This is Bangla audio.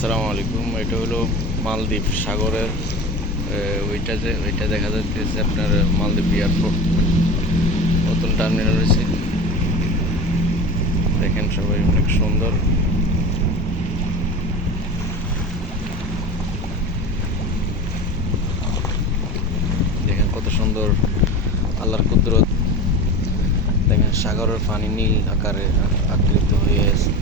আসসালামু আলাইকুম। এটা হলো মালদ্বীপ সাগরের ওইটা দেখা যাচ্ছে আপনার মালদ্বীপ এয়ারপোর্ট, নতুন টার্মিনাল হয়েছে। দেখেন সবাই অনেক সুন্দর। দেখেন কত সুন্দর আল্লাহর কুদরত। দেখেন সাগরের পানি নীল আকারে আকৃত হয়ে আছে।